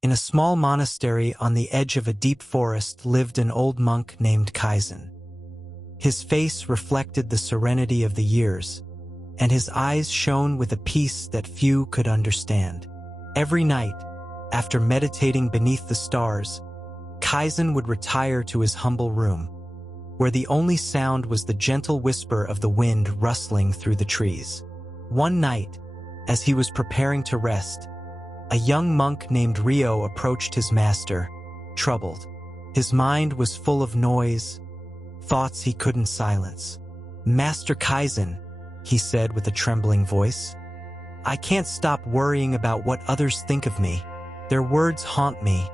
In a small monastery on the edge of a deep forest lived an old monk named Kaizen. His face reflected the serenity of the years, and his eyes shone with a peace that few could understand. Every night, after meditating beneath the stars, Kaizen would retire to his humble room, where the only sound was the gentle whisper of the wind rustling through the trees. One night, as he was preparing to rest, a young monk named Rio approached his master, troubled. His mind was full of noise, thoughts he couldn't silence. "Master Kaizen," he said with a trembling voice, "I can't stop worrying about what others think of me. Their words haunt me.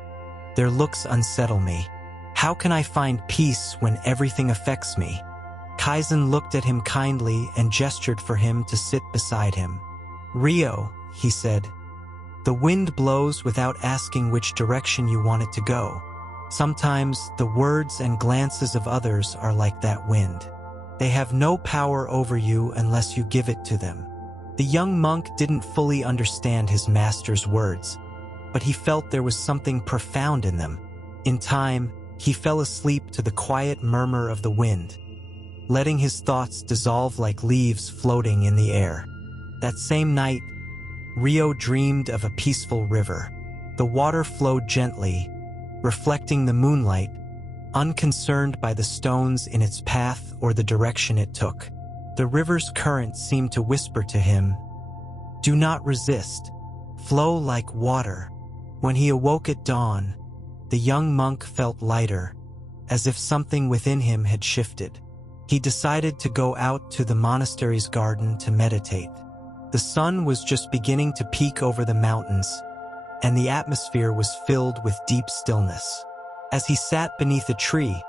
Their looks unsettle me. How can I find peace when everything affects me?" Kaizen looked at him kindly and gestured for him to sit beside him. "Rio," he said, "the wind blows without asking which direction you want it to go. Sometimes the words and glances of others are like that wind. They have no power over you unless you give it to them." The young monk didn't fully understand his master's words, but he felt there was something profound in them. In time, he fell asleep to the quiet murmur of the wind, letting his thoughts dissolve like leaves floating in the air. That same night, Rio dreamed of a peaceful river. The water flowed gently, reflecting the moonlight, unconcerned by the stones in its path or the direction it took. The river's current seemed to whisper to him, "Do not resist. Flow like water." When he awoke at dawn, the young monk felt lighter, as if something within him had shifted. He decided to go out to the monastery's garden to meditate. The sun was just beginning to peek over the mountains, and the atmosphere was filled with deep stillness. As he sat beneath a tree,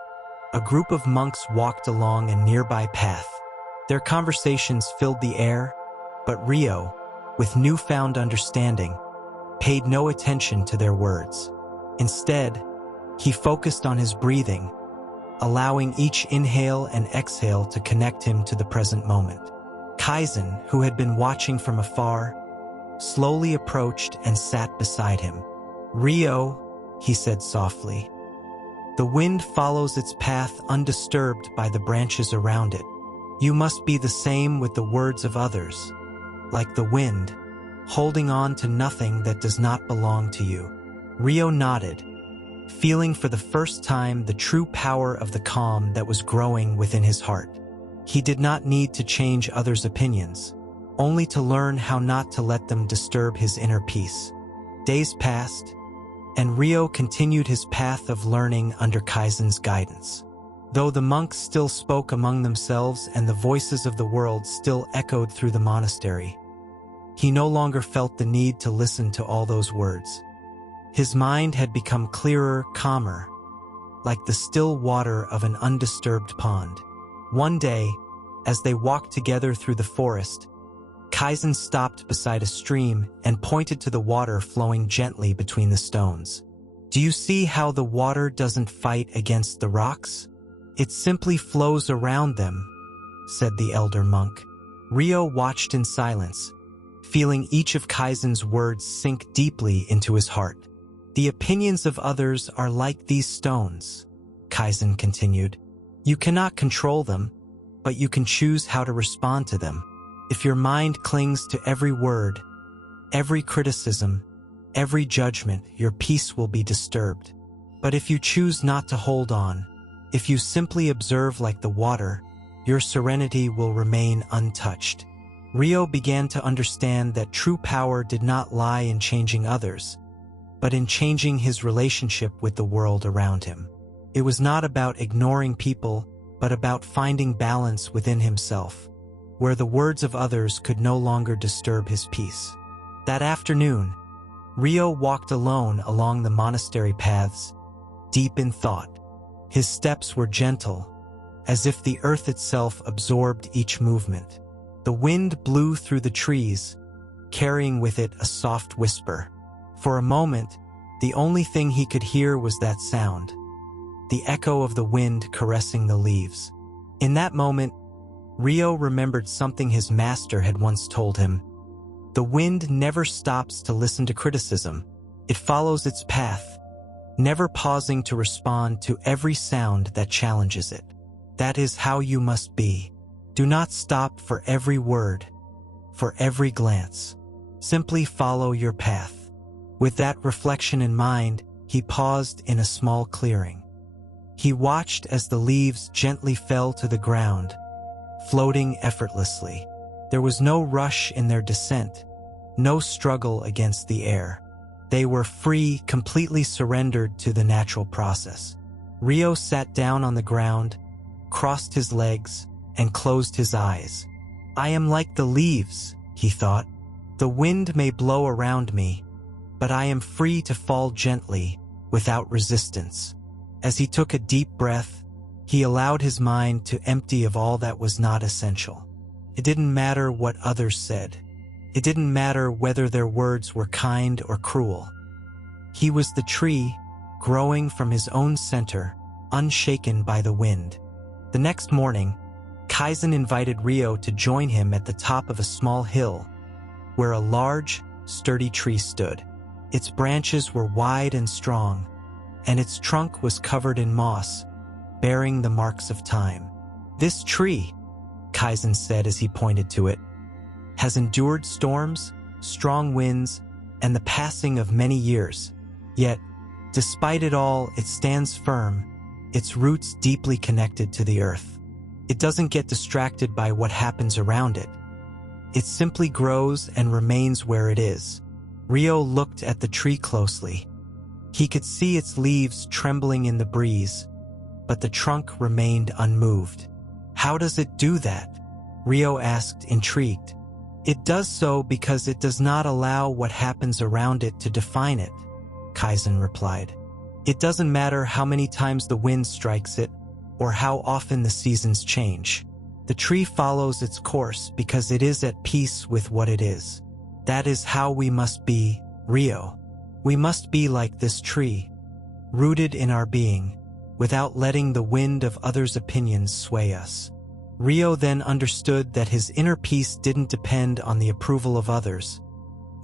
a group of monks walked along a nearby path. Their conversations filled the air, but Rio, with newfound understanding, paid no attention to their words. Instead, he focused on his breathing, allowing each inhale and exhale to connect him to the present moment. Kaizen, who had been watching from afar, slowly approached and sat beside him. "Rio," he said softly, "the wind follows its path undisturbed by the branches around it. You must be the same with the words of others, like the wind, holding on to nothing that does not belong to you." Rio nodded, feeling for the first time the true power of the calm that was growing within his heart. He did not need to change others' opinions, only to learn how not to let them disturb his inner peace. Days passed, and Rio continued his path of learning under Kaizen's guidance. Though the monks still spoke among themselves and the voices of the world still echoed through the monastery, he no longer felt the need to listen to all those words. His mind had become clearer, calmer, like the still water of an undisturbed pond. One day, as they walked together through the forest, Kaizen stopped beside a stream and pointed to the water flowing gently between the stones. "Do you see how the water doesn't fight against the rocks? It simply flows around them," said the elder monk. Rio watched in silence, feeling each of Kaizen's words sink deeply into his heart. "The opinions of others are like these stones," Kaizen continued. "You cannot control them, but you can choose how to respond to them. If your mind clings to every word, every criticism, every judgment, your peace will be disturbed. But if you choose not to hold on, if you simply observe like the water, your serenity will remain untouched." Rio began to understand that true power did not lie in changing others, but in changing his relationship with the world around him. It was not about ignoring people, but about finding balance within himself, where the words of others could no longer disturb his peace. That afternoon, Rio walked alone along the monastery paths, deep in thought. His steps were gentle, as if the earth itself absorbed each movement. The wind blew through the trees, carrying with it a soft whisper. For a moment, the only thing he could hear was that sound, the echo of the wind caressing the leaves. In that moment, Rio remembered something his master had once told him. The wind never stops to listen to criticism, It follows its path, never pausing to respond to every sound that challenges it. That is how you must be. Do not stop for every word, for every glance. Simply follow your path. With that reflection in mind, he paused in a small clearing. He watched as the leaves gently fell to the ground, floating effortlessly. There was no rush in their descent, no struggle against the air. They were free, completely surrendered to the natural process. Rio sat down on the ground, crossed his legs, and closed his eyes. I am like the leaves, he thought. The wind may blow around me, but I am free to fall gently, without resistance. As he took a deep breath, he allowed his mind to empty of all that was not essential. It didn't matter what others said. It didn't matter whether their words were kind or cruel. He was the tree, growing from his own center, unshaken by the wind. The next morning, Kaizen invited Rio to join him at the top of a small hill, where a large, sturdy tree stood. Its branches were wide and strong, and its trunk was covered in moss, bearing the marks of time. This tree, Kaizen said as he pointed to it, has endured storms, strong winds, and the passing of many years. Yet, despite it all, it stands firm, its roots deeply connected to the earth. It doesn't get distracted by what happens around it. It simply grows and remains where it is. Rio looked at the tree closely. He could see its leaves trembling in the breeze, but the trunk remained unmoved. How does it do that? Rio asked, intrigued. It does so because it does not allow what happens around it to define it, Kaizen replied. It doesn't matter how many times the wind strikes it, or how often the seasons change. The tree follows its course because it is at peace with what it is. That is how we must be, Rio. We must be like this tree, rooted in our being, without letting the wind of others' opinions sway us. Rio then understood that his inner peace didn't depend on the approval of others,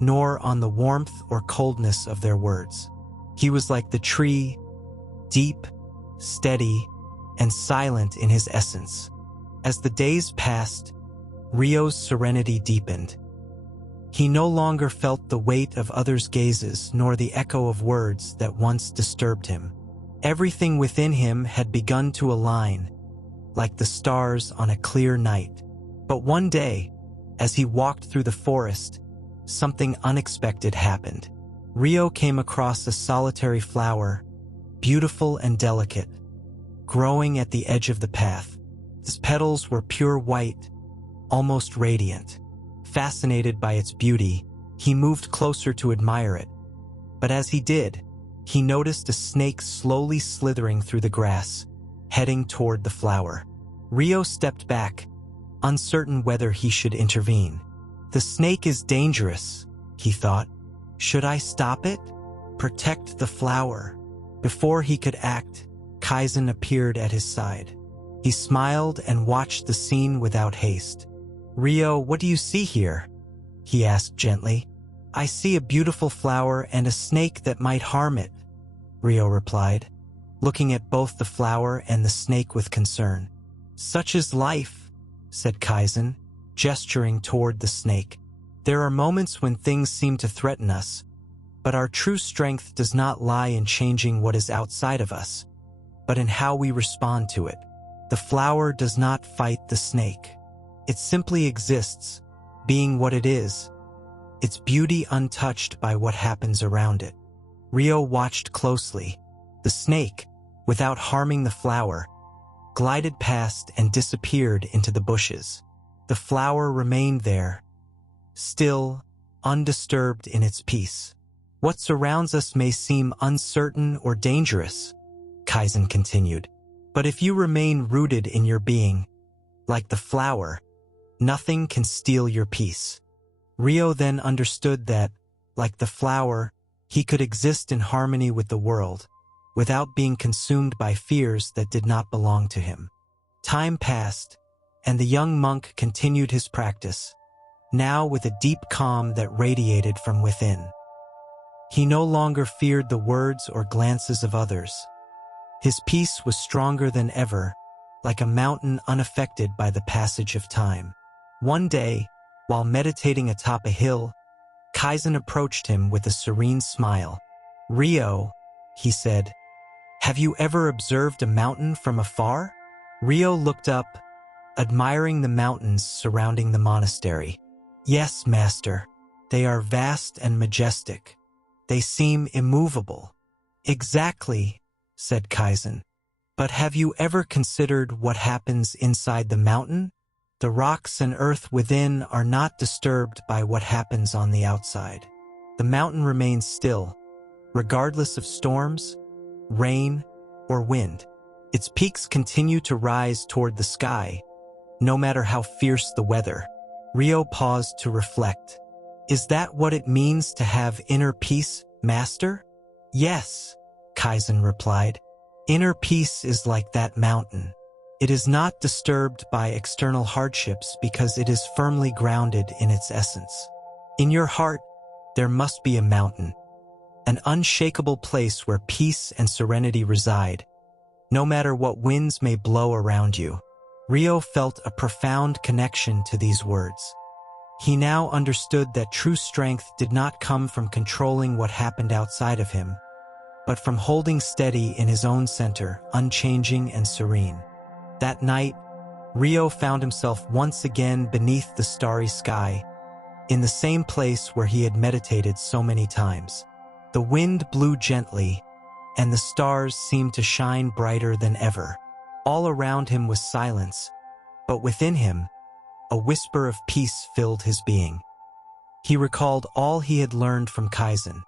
nor on the warmth or coldness of their words. He was like the tree, deep, steady, and silent in his essence. As the days passed, Rio's serenity deepened. He no longer felt the weight of others' gazes nor the echo of words that once disturbed him. Everything within him had begun to align, like the stars on a clear night. But one day, as he walked through the forest, something unexpected happened. Rio came across a solitary flower, beautiful and delicate, growing at the edge of the path. Its petals were pure white, almost radiant. Fascinated by its beauty, he moved closer to admire it. But as he did, he noticed a snake slowly slithering through the grass, heading toward the flower. Rio stepped back, uncertain whether he should intervene. The snake is dangerous, he thought. Should I stop it? Protect the flower? Before he could act, Kaizen appeared at his side. He smiled and watched the scene without haste. Rio, what do you see here? He asked gently. I see a beautiful flower and a snake that might harm it, Rio replied, looking at both the flower and the snake with concern. Such is life, said Kaizen, gesturing toward the snake. There are moments when things seem to threaten us, but our true strength does not lie in changing what is outside of us, but in how we respond to it. The flower does not fight the snake. It simply exists, being what it is, its beauty untouched by what happens around it. Rio watched closely. The snake, without harming the flower, glided past and disappeared into the bushes. The flower remained there, still, undisturbed in its peace. What surrounds us may seem uncertain or dangerous, Kaizen continued, but if you remain rooted in your being, like the flower, nothing can steal your peace. Rio then understood that, like the flower, he could exist in harmony with the world, without being consumed by fears that did not belong to him. Time passed, and the young monk continued his practice, now with a deep calm that radiated from within. He no longer feared the words or glances of others. His peace was stronger than ever, like a mountain unaffected by the passage of time. One day, while meditating atop a hill, Kaizen approached him with a serene smile. "Ryo," he said, "have you ever observed a mountain from afar?" Ryo looked up, admiring the mountains surrounding the monastery. "Yes, master. They are vast and majestic. They seem immovable." "Exactly," said Kaizen. "But have you ever considered what happens inside the mountain? The rocks and earth within are not disturbed by what happens on the outside. The mountain remains still, regardless of storms, rain, or wind. Its peaks continue to rise toward the sky, no matter how fierce the weather." Ryo paused to reflect. "Is that what it means to have inner peace, master?" "Yes," Kaizen replied. "Inner peace is like that mountain. It is not disturbed by external hardships because it is firmly grounded in its essence. In your heart, there must be a mountain, an unshakable place where peace and serenity reside, no matter what winds may blow around you." Ryo felt a profound connection to these words. He now understood that true strength did not come from controlling what happened outside of him, but from holding steady in his own center, unchanging and serene. That night, Ryo found himself once again beneath the starry sky, in the same place where he had meditated so many times. The wind blew gently, and the stars seemed to shine brighter than ever. All around him was silence, but within him, a whisper of peace filled his being. He recalled all he had learned from Kaizen: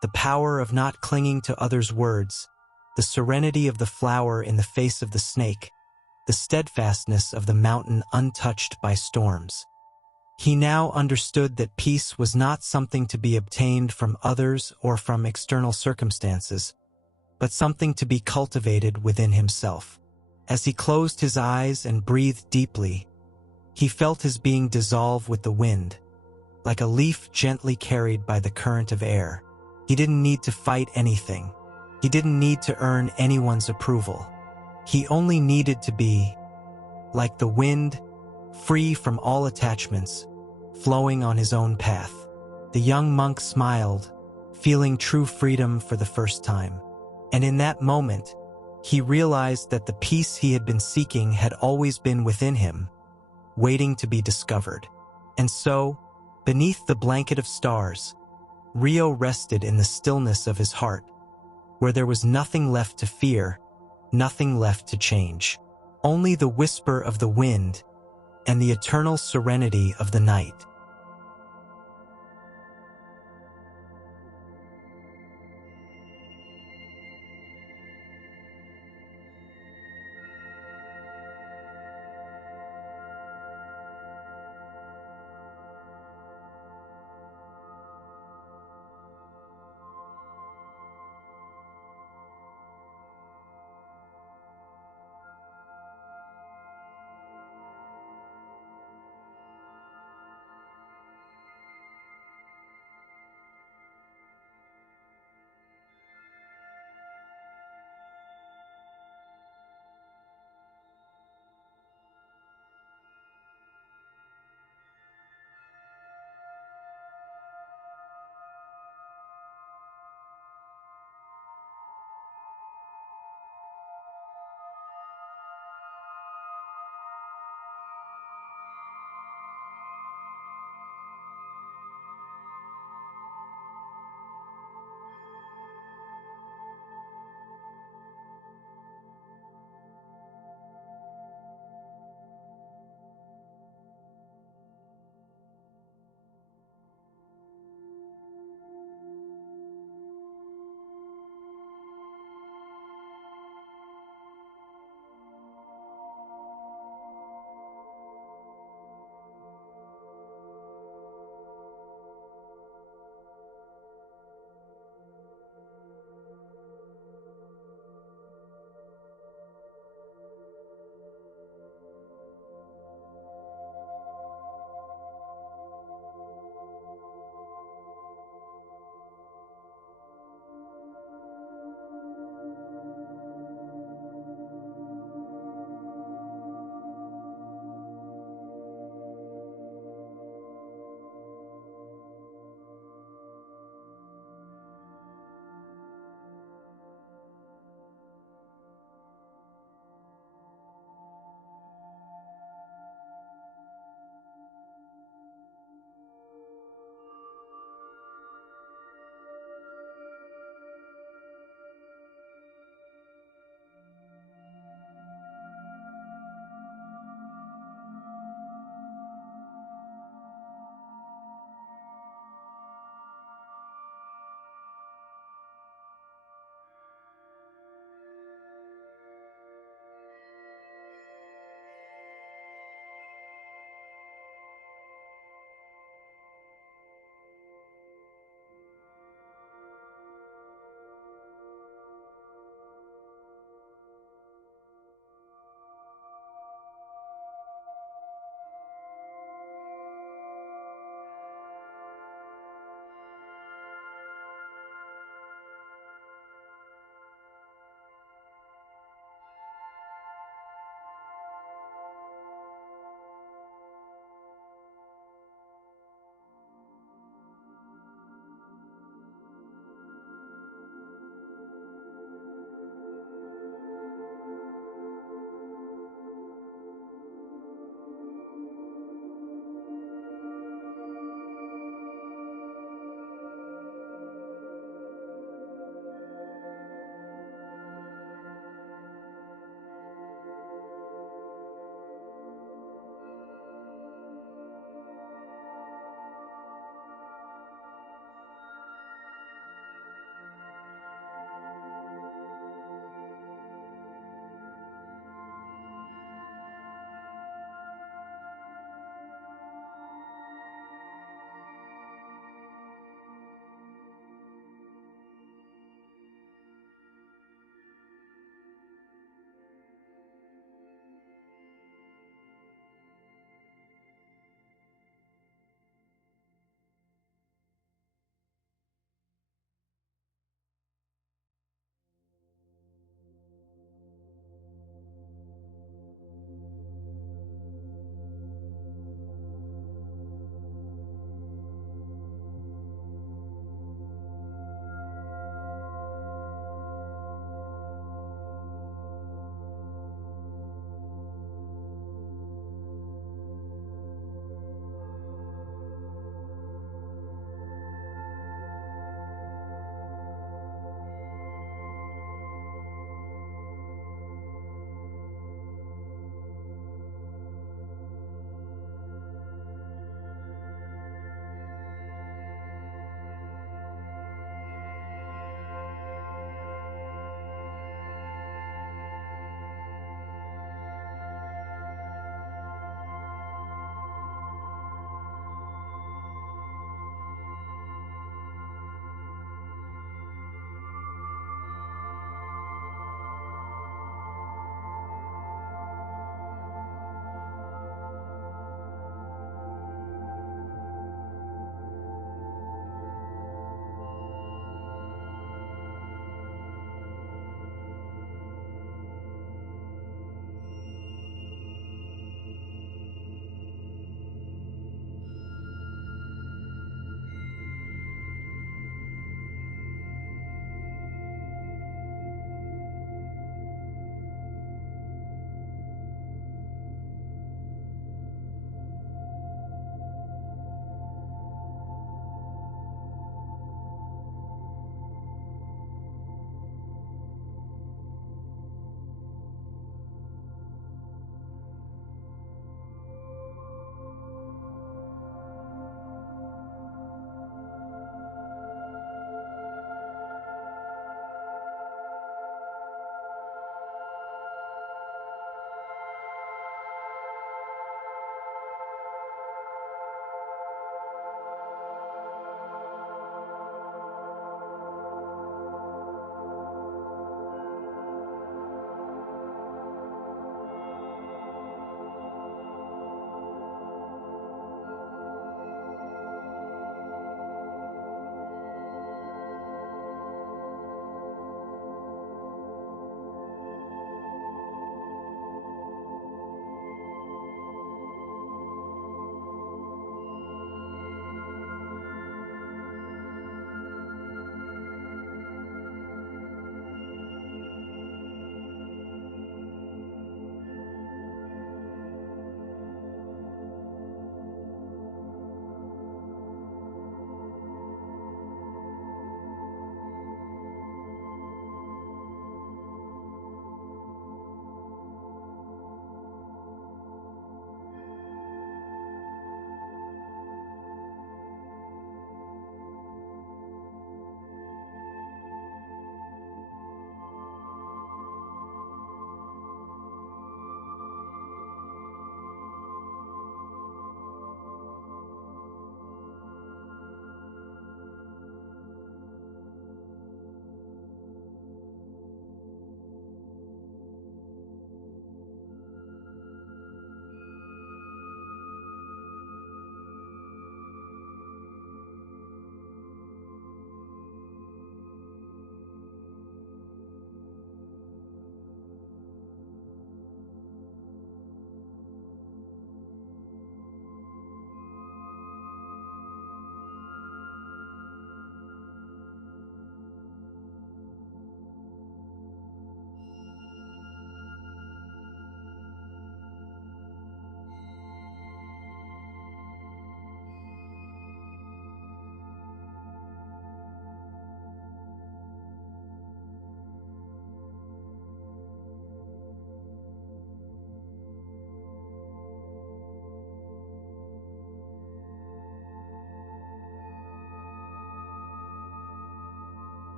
the power of not clinging to others' words, the serenity of the flower in the face of the snake, the steadfastness of the mountain untouched by storms. He now understood that peace was not something to be obtained from others or from external circumstances, but something to be cultivated within himself. As he closed his eyes and breathed deeply, he felt his being dissolve with the wind, like a leaf gently carried by the current of air. He didn't need to fight anything. He didn't need to earn anyone's approval. He only needed to be, like the wind, free from all attachments, flowing on his own path. The young monk smiled, feeling true freedom for the first time. And in that moment, he realized that the peace he had been seeking had always been within him, waiting to be discovered. And so, beneath the blanket of stars, Ryo rested in the stillness of his heart, where there was nothing left to fear, nothing left to change. Only the whisper of the wind and the eternal serenity of the night.